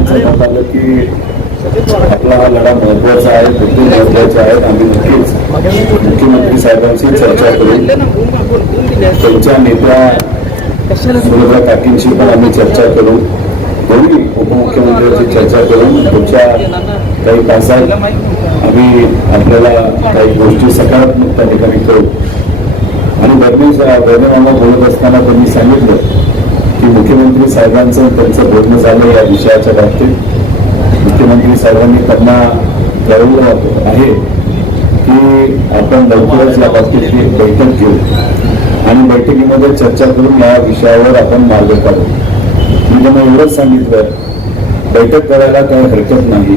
पण सांगण्यात आलं की आपला हा लढा महत्वाचा आहे, मुद्दे महत्वाचे आहेत. आम्ही नक्कीच मुख्यमंत्री साहेबांशी चर्चा करू. त्यांच्या नेत्या सुभद्रा काकींशी पण आम्ही चर्चा करू. दोन्ही उपमुख्यमंत्र्यांची चर्चा करून पुढच्या काही तासात आम्ही आपल्याला काही गोष्टी सकारात्मक त्या ठिकाणी करू. आणि बर्ने मामा बोलत असताना त्यांनी सांगितलं की मुख्यमंत्री साहेबांचं त्यांचं बोलणं झालं या विषयाच्या बाबतीत. मुख्यमंत्री साहेबांनी त्यांना कळवलं आहे की आपण लवकरच या बाबतीतली एक बैठक घेऊ आणि बैठकीमध्ये चर्चा करून या विषयावर आपण मार्ग काढू. मी त्यांना एवढंच सांगितलं, बैठक करायला काही हरकत नाही,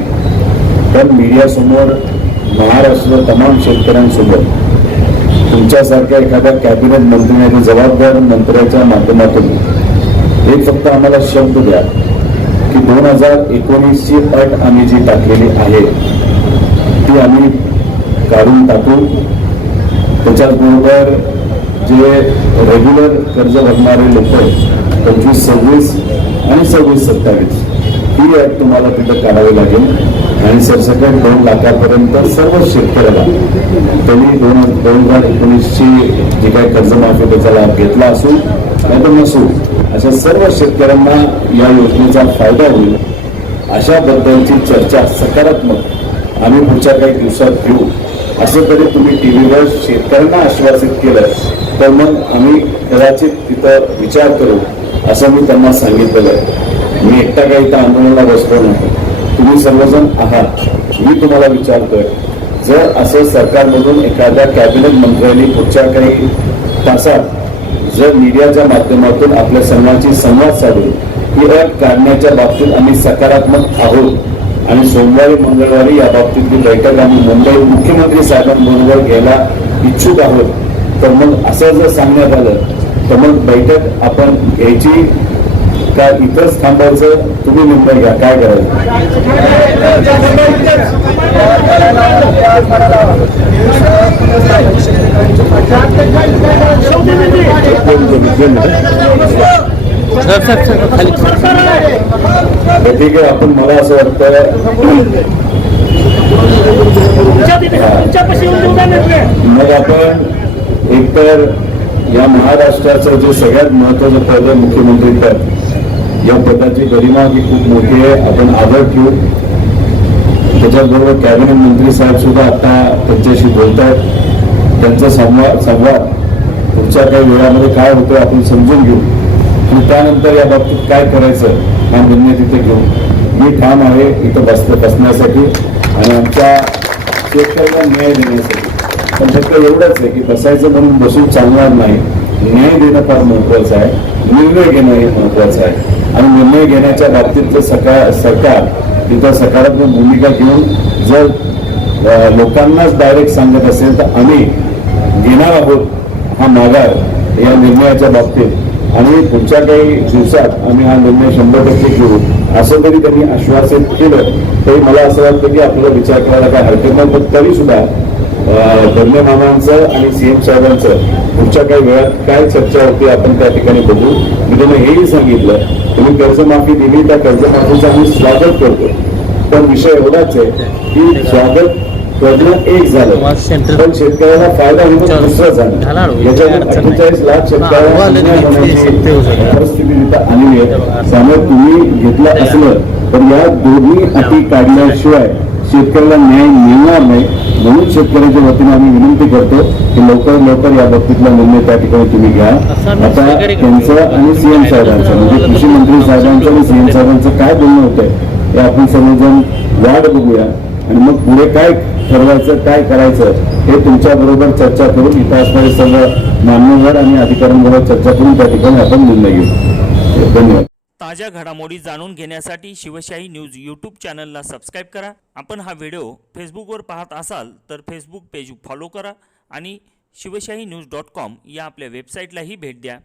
पण मीडियासमोर महाराष्ट्र तमाम शेतकऱ्यांसोबत तुमच्यासारख्या एखाद्या कॅबिनेट मंत्र्याने जबाबदार मंत्र्याच्या माध्यमातून एक फक्त आम्हाला शब्द द्या की 2019ची अट आम्ही जी टाकलेली आहे ती आम्ही काढून टाकू. त्याच्याचबरोबर जे रेग्युलर कर्ज भरणारे लोक आहेत 25-26 आणि 26-27 ही अट तुम्हाला तिथं काढावी लागेल आणि सरसकट 2 लाखापर्यंत सर्व शेतकऱ्याला त्यांनी 2019ची जी काही कर्जमाफी त्याचा लाभ घेतला असू नाही तर नसू अशा सर्व शेतकऱ्यांना या योजनेचा फायदा होईल अशाबद्दलची चर्चा सकारात्मक आम्ही पुढच्या काही दिवसात घेऊ. असं तरी तुम्ही टीव्हीवर शेतकऱ्यांना आश्वासित केलं तर मग आम्ही कदाचित तिथं विचार करू असं मी त्यांना सांगितलेलं आहे. मी एकटा काही इथं आंदोलनाला बसलो नाही, तुम्ही सर्वजण आहात. मी तुम्हाला विचारतोय, जर असं सरकारमधून एखाद्या कॅबिनेट मंत्र्यांनी पुढच्या काही तासात जर मीडियाच्या माध्यमातून आपल्या संघाची संवाद साधून ही अट काढण्याच्या बाबतीत आम्ही सकारात्मक आहोत आणि सोमवारी मंगळवारी या बाबतीतली बैठक आम्ही मुंबई मुख्यमंत्री साहेबांबरोबर घ्यायला इच्छुक आहोत, तर मग असं जर सांगण्यात आलं तर मग बैठक आपण घ्यायची का इथंच थांबायचं, तुम्ही निर्णय घ्या, काय करायचं. ठीक आहे, आपण मला असं वाटतं मग आपण एकतर या महाराष्ट्राचं जे सगळ्यात महत्वाचं पद आहे मुख्यमंत्री पद, या पदाची गरिमा ही खूप मोठी आहे, आपण आदर ठेवू. त्याच्याबरोबर कॅबिनेट मंत्री साहेब सुद्धा आता त्यांच्याशी बोलतात. त्यांचा संवाद पुढच्या काही वेळामध्ये काय होतं आपण समजून घेऊ आणि त्यानंतर या बाबतीत काय करायचं हा निर्णय तिथे घेऊ. मी ठाम आहे इथं बसण्यासाठी आणि आमच्या शेतकऱ्यांना न्याय देण्यासाठी. पण फक्त एवढंच आहे की बसायचं म्हणून बसून चालणार नाही, न्याय देणं फार महत्वाचं आहे, निर्णय घेणं हे महत्वाचं आहे. आणि निर्णय घेण्याच्या बाबतीत सरकार तिथं सकारात्मक भूमिका घेऊन जर लोकांनाच डायरेक्ट सांगत असेल तर आम्ही घेणार आहोत हा माघार या निर्णयाच्या बाबतीत आणि पुढच्या काही दिवसात आम्ही हा निर्णय 100% घेऊ असं जरी त्यांनी आश्वासित केलं तरी मला असं वाटतं की आपल्याला विचार करायला काय हरकत नाही. पण तरी सुद्धा बर्ने मामांचं आणि सीएम साहेबांचं पुढच्या काही वेळात काय चर्चा होती आपण त्या ठिकाणी बघू. मी त्यांना हेही सांगितलं, तुम्ही कर्जमाफी दिली त्या कर्जमाफीचं आम्ही स्वागत करतो, पण विषय एवढाच आहे की स्वागत करणं एक झालं पण शेतकऱ्याला फायदा होणं दुसरं झालं. याच्यात 48 लाख शेतकऱ्यांना परिस्थिती तिथं आलेली आहे. त्यामुळे तुम्ही घेतलं असलं तर या दोन्ही अटी काढल्याशिवाय शेतकऱ्याला न्याय मिळणार नाही. म्हणून शेतकऱ्यांच्या वतीने आम्ही विनंती करतो की लवकर या बाबतीतला निर्णय त्या ठिकाणी तुम्ही घ्या. आता त्यांचं आणि सीएम साहेबांचं म्हणजे कृषी मंत्री साहेबांचं आणि सीएम साहेबांचं काय बोलणं होतंय हे आपण सर्वजण वाट बघूया आणि मग पुढे काय ठरवायचं काय करायचं हे तुमच्या बरोबर चर्चा करून इथं असणारे सर्व मान्यवर आणि अधिकाऱ्यांबरोबर चर्चा करून त्या ठिकाणी आपण निर्णय घेऊ. धन्यवाद. ताज्या घडामोडी जाणून घेण्यासाठी शिवशाही न्यूज यूट्यूब चॅनलला सबस्क्राईब करा. आपण हा व्हिडिओ फेसबुकवर पाहत असाल तर फेसबुक पेज फॉलो करा आणि शिवशाही न्यूज.com या आपल्या वेबसाईटलाही भेट द्या.